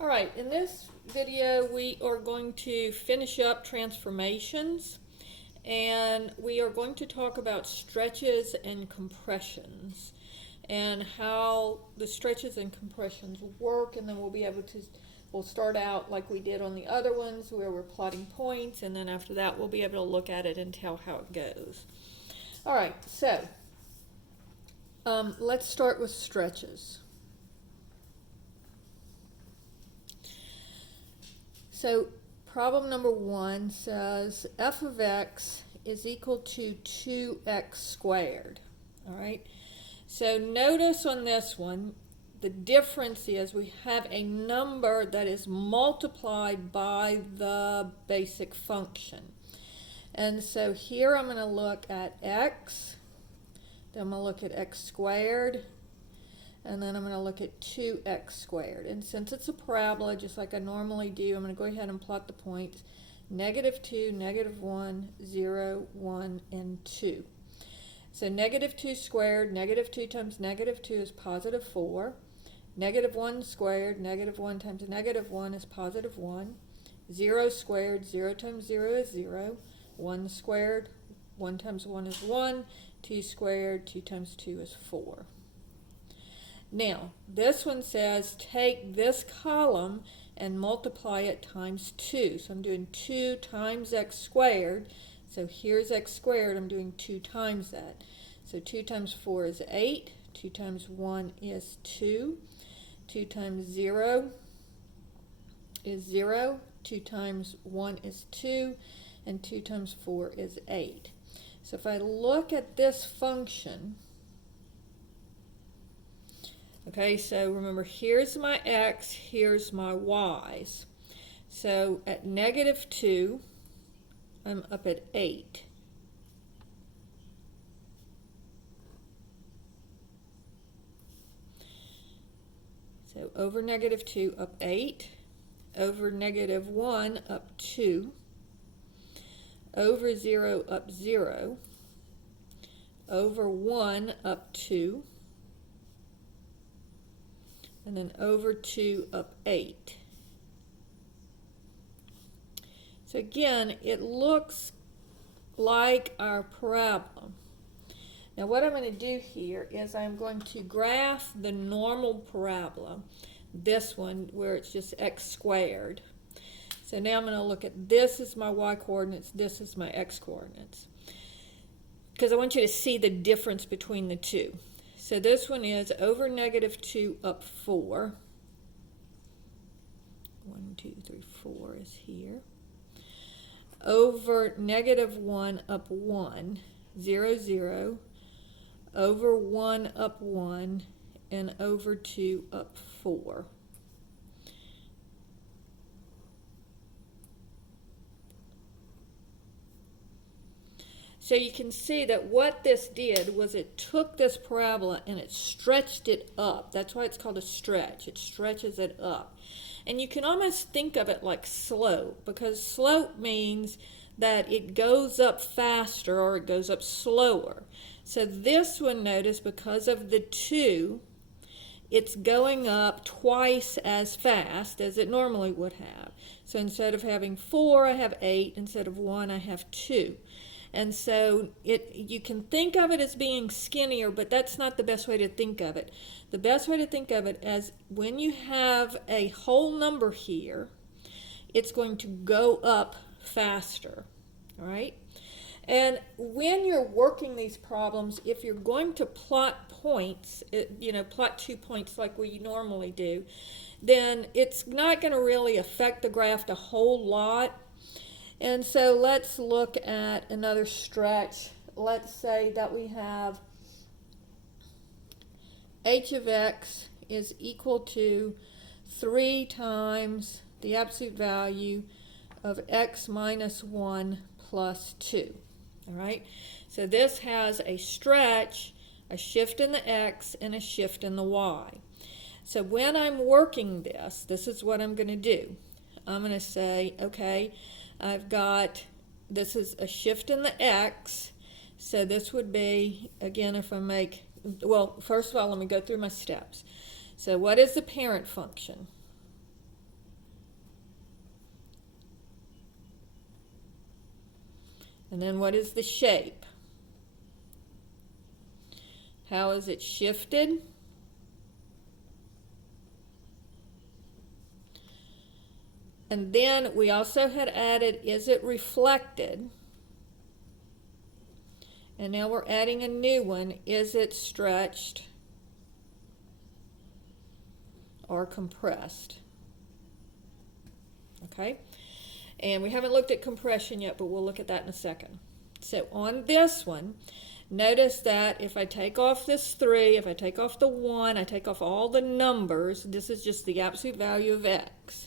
All right, in this video we are going to finish up transformations, and we are going to talk about stretches and compressions and how the stretches and compressions work, and then we'll start out like we did on the other ones where we're plotting points, and then after that we'll be able to look at it and tell how it goes. All right, so let's start with stretches. So problem number 1 says f of x is equal to 2x squared. All right. So notice on this one, the difference is we have a number that is multiplied by the basic function. And so here I'm going to look at x, then I'm going to look at x squared, and then I'm going to look at 2x squared. And since it's a parabola, just like I normally do, I'm going to go ahead and plot the points. -2, -1, 0, 1, and 2. So -2 squared, -2 times -2 is positive 4. -1 squared, -1 times -1 is positive 1. 0 squared, 0 times 0 is 0. 1 squared, 1 times 1 is 1. 2 squared, 2 times 2 is 4. Now, this one says take this column and multiply it times 2. So I'm doing 2 times x squared. So here's x squared. I'm doing 2 times that. So 2 times 4 is 8. 2 times 1 is 2. 2 times 0 is 0. 2 times 1 is 2. And 2 times 4 is 8. So if I look at this function, okay, so remember, here's my x, here's my y's. So at -2, I'm up at 8. So over -2, up 8. Over -1, up 2. Over 0, up 0. Over 1, up 2. And then over 2, up 8. So again, it looks like our parabola. Now what I'm going to do here is I'm going to graph the normal parabola, this one where it's just x squared. So now I'm going to look at this is my y coordinates, this is my x coordinates, because I want you to see the difference between the two. So this one is over -2 up 4. 1, 2, 3, 4 is here. Over -1 up 1, 0, 0. Over 1 up 1, and over 2 up 4. So you can see that what this did was it took this parabola and it stretched it up. That's why it's called a stretch. It stretches it up. And you can almost think of it like slope, because slope means that it goes up faster or it goes up slower. So this one, notice, because of the 2, it's going up twice as fast as it normally would have. So instead of having 4, I have 8. Instead of 1, I have 2. And so you can think of it as being skinnier, but that's not the best way to think of it. The best way to think of it as when you have a whole number here, it's going to go up faster, all right? And when you're working these problems, if you're going to plot points, plot 2 points like we normally do, then it's not going to really affect the graph a whole lot. And so let's look at another stretch. Let's say that we have h of x is equal to 3 times the absolute value of x minus 1 plus 2. All right? So this has a stretch, a shift in the x, and a shift in the y. So when I'm working this is what I'm going to do. I'm going to say, okay, I've got, this is a shift in the x, so this would be, again, if I make, well, first of all, let me go through my steps. So what is the parent function? And then what is the shape? How is it shifted? And then we also had added, is it reflected? And now we're adding a new one, is it stretched or compressed? Okay, and we haven't looked at compression yet, but we'll look at that in a second. So on this one, notice that if I take off this 3, if I take off the 1, I take off all the numbers, this is just the absolute value of x.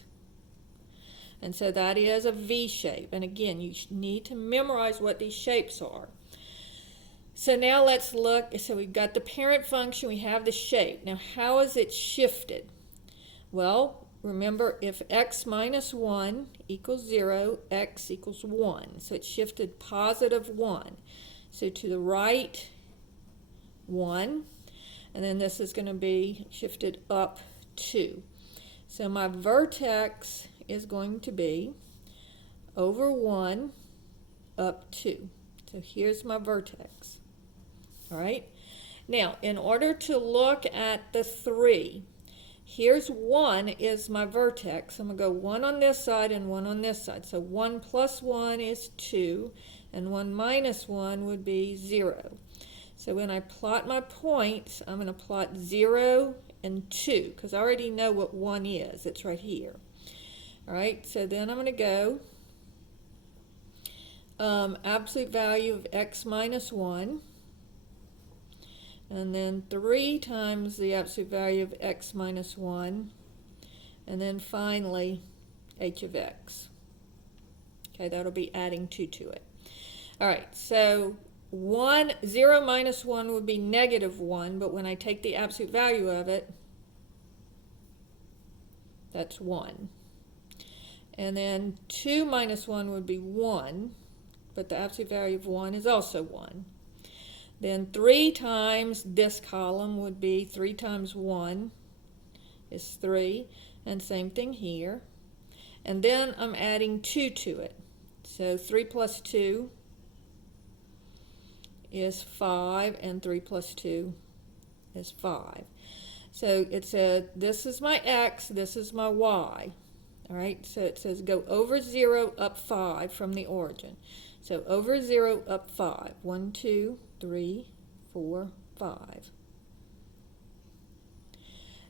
And so that is a V shape. And again, you need to memorize what these shapes are. So now let's look. So we've got the parent function, we have the shape. Now how is it shifted? Well, remember, if x minus 1 equals 0, x equals 1. So it's shifted positive 1. So to the right, 1. And then this is going to be shifted up 2. So my vertex is going to be over 1 up 2. So here's my vertex. All right. Now, in order to look at the 3, here's 1 is my vertex. I'm going to go 1 on this side and 1 on this side. So 1 plus 1 is 2, and 1 minus 1 would be 0. So when I plot my points, I'm going to plot 0 and 2, because I already know what 1 is. It's right here. All right, so then I'm going to go absolute value of x minus 1, and then 3 times the absolute value of x minus 1, and then finally h of x. Okay, that'll be adding 2 to it. All right, so 0 minus 1 would be negative 1, but when I take the absolute value of it, that's 1. And then 2 minus 1 would be 1, but the absolute value of 1 is also 1. Then 3 times this column would be 3 times 1 is 3, and same thing here. And then I'm adding 2 to it. So 3 plus 2 is 5, and 3 plus 2 is 5. So it said this is my x, this is my y. All right, so it says go over 0 up 5 from the origin. So over 0 up 5. 1, 2, 3, 4, 5.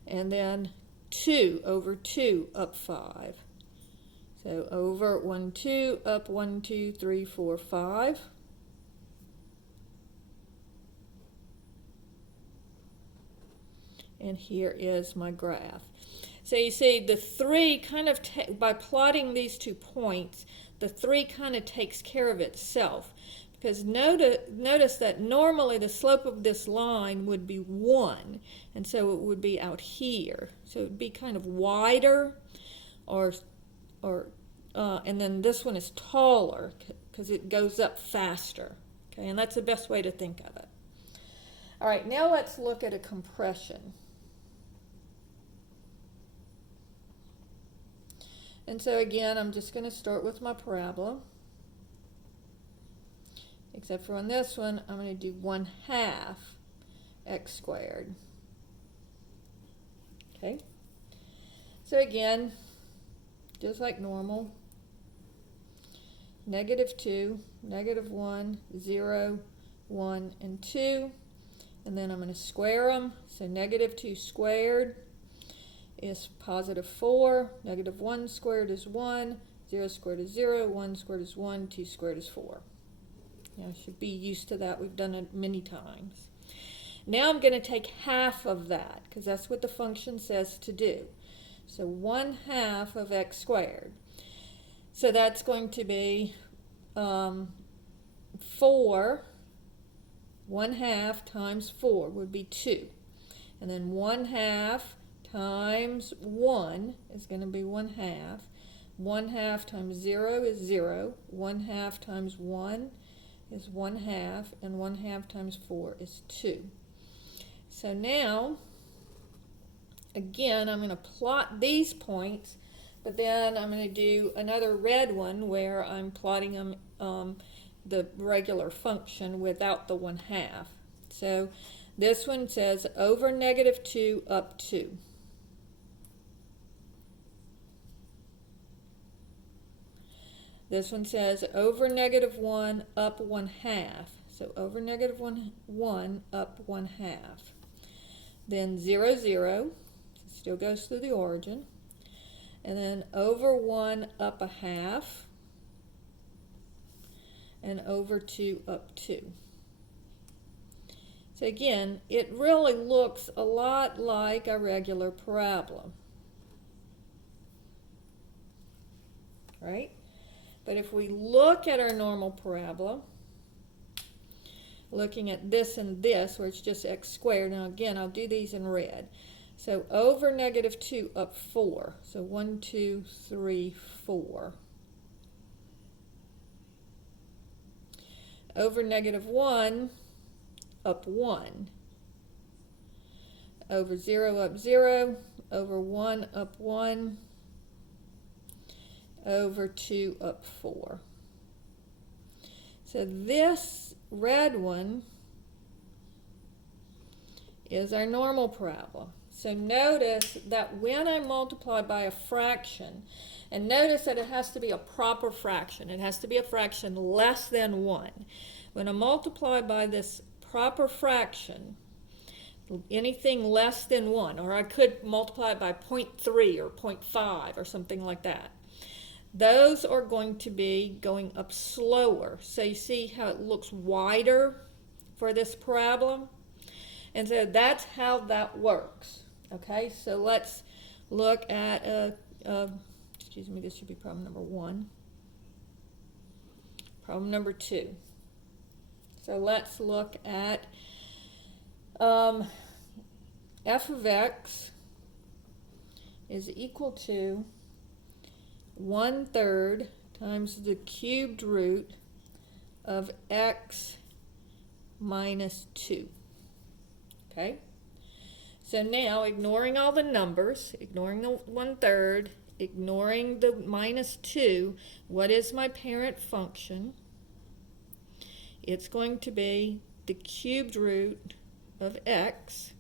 And then 2 over 2 up 5. So over 1, 2, up 1, 2, 3, 4, 5. And here is my graph. So you see the 3 kind of, by plotting these 2 points, the 3 kind of takes care of itself. Because notice that normally the slope of this line would be 1, and so it would be out here. So it would be kind of wider, and then this one is taller because it goes up faster. Okay, and that's the best way to think of it. All right, now let's look at a compression. And so again, I'm just going to start with my parabola. Except for on this one, I'm going to do 1/2 x squared. Okay. So again, just like normal, -2, -1, 0, 1, and 2. And then I'm going to square them. So -2 squared is +4, -1 squared is 1, 0 squared is 0, 1 squared is 1, 2 squared is 4. You should be used to that. We've done it many times. Now I'm going to take half of that, because that's what the function says to do. So 1/2 of x squared. So that's going to be 4, 1/2 times 4 would be 2. And then 1/2 times 1 is going to be 1/2. 1/2 times 0 is 0. 1/2 times 1 is 1/2. And 1/2 times 4 is 2. So now, again, I'm going to plot these points, but then I'm going to do another red one where I'm plotting them the regular function without the 1/2. So this one says over -2 up 2. This one says over -1 up 1/2. So over -1 up 1/2. Then 0, 0, still goes through the origin. And then over 1 up 1/2. And over 2 up 2. So again, it really looks a lot like a regular parabola. Right? But if we look at our normal parabola, looking at this and this, where it's just x squared, now again, I'll do these in red. So over -2 up 4. So 1, 2, 3, 4. Over -1 up 1. Over 0 up 0. Over 1 up 1. Over 2 up 4. So this red one is our normal parabola. So notice that when I multiply by a fraction, and notice that it has to be a proper fraction. It has to be a fraction less than 1. When I multiply by this proper fraction, anything less than 1, or I could multiply it by 0.3 or 0.5 or something like that, those are going to be going up slower. So you see how it looks wider for this parabola? And so that's how that works. Okay, so let's look at, excuse me, this should be problem number 1. Problem number 2. So let's look at f of x is equal to 1/3 times the cubed root of x minus 2. Okay? So now, ignoring all the numbers, ignoring the 1/3, ignoring the minus 2, what is my parent function? It's going to be the cubed root of x,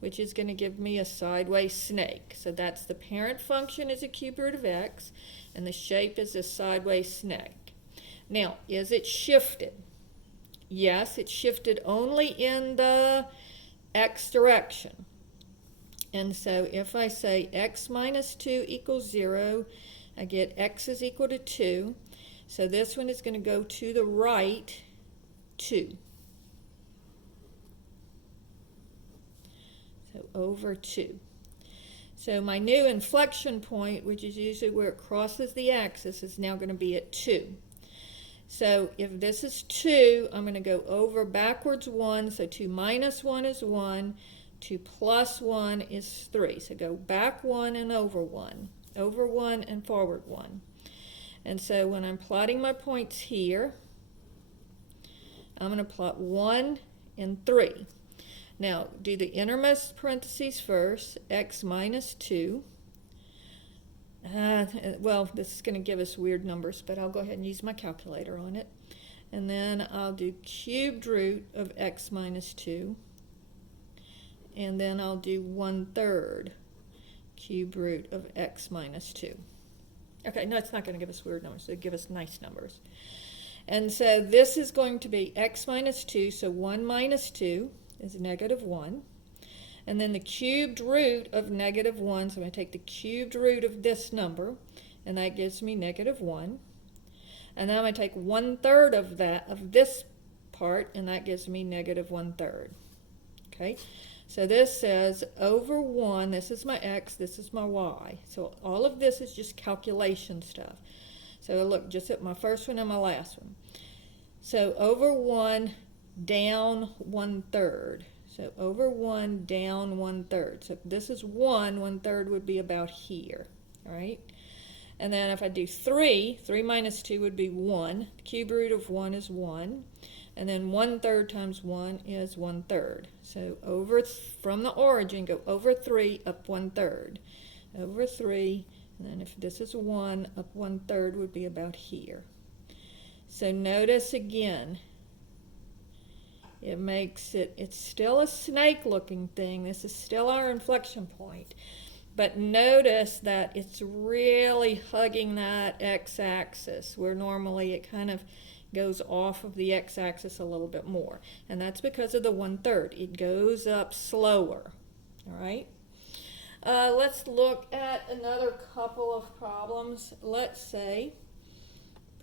which is going to give me a sideways snake. So that's the parent function is a cubed root of x, and the shape is a sideways snake. Now, is it shifted? Yes, it's shifted only in the x direction. And so if I say x minus 2 equals 0, I get x is equal to 2. So this one is going to go to the right 2. So over 2. So my new inflection point, which is usually where it crosses the axis, is now going to be at 2. So if this is 2, I'm going to go over backwards 1. So 2 minus 1 is 1. 2 plus 1 is 3. So go back 1 and over 1. Over 1 and forward 1. And so when I'm plotting my points here, I'm going to plot 1 and 3. Now, do the innermost parentheses first, x minus 2. Well, this is going to give us weird numbers, but I'll go ahead and use my calculator on it. And then I'll do cubed root of x minus 2. And then I'll do 1/3 cube root of x minus 2. Okay, no, it's not going to give us weird numbers. It'll give us nice numbers. And so this is going to be x minus 2, so 1 minus 2 is -1. And then the cubed root of -1, so I'm going to take the cubed root of this number, and that gives me -1. And then I'm going to take 1/3 of that, of this part, and that gives me -1/3. Okay, so this says over 1, this is my x, this is my y. So all of this is just calculation stuff. So look, just at my first one and my last one. So over 1, down 1/3. So over 1, down 1/3. So if this is 1, 1/3 would be about here, all right? And then if I do 3, 3 minus 2 would be 1. The cube root of 1 is 1. And then 1/3 times 1 is 1/3. So over from the origin, go over 3, up 1/3. Over 3, and then if this is 1, up 1/3 would be about here. So notice again, it makes it, it's still a snake looking thing. This is still our inflection point. But notice that it's really hugging that x-axis, where normally it kind of goes off of the x-axis a little bit more. And that's because of the 1/3. It goes up slower. All right? Let's look at another couple of problems. Let's say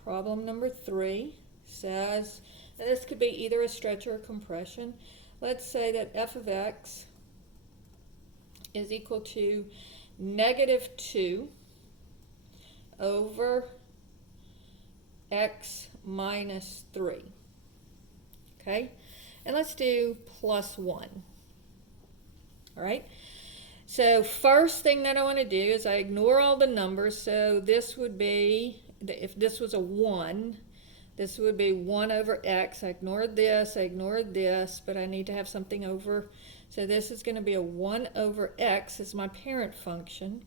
problem number 3 says, and this could be either a stretch or a compression. Let's say that f of x is equal to -2 over x minus 3. Okay? And let's do +1. All right? So first thing that I want to do is I ignore all the numbers. So this would be, if this was a 1, this would be 1 over x. I ignored this, but I need to have something over. So this is going to be a 1 over x as my parent function.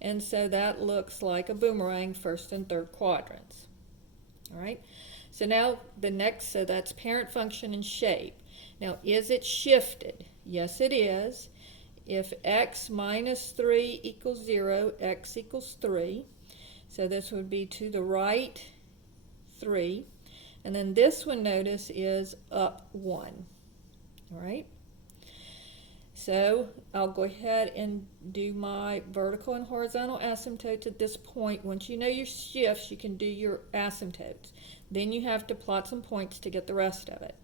And so that looks like a boomerang, first and third quadrants. All right. So now the next, so that's parent function and shape. Now, is it shifted? Yes, it is. If x minus 3 equals 0, x equals 3. So this would be to the right 3. And then this one, notice, is up 1. All right. So I'll go ahead and do my vertical and horizontal asymptotes at this point. Once you know your shifts, you can do your asymptotes. Then you have to plot some points to get the rest of it.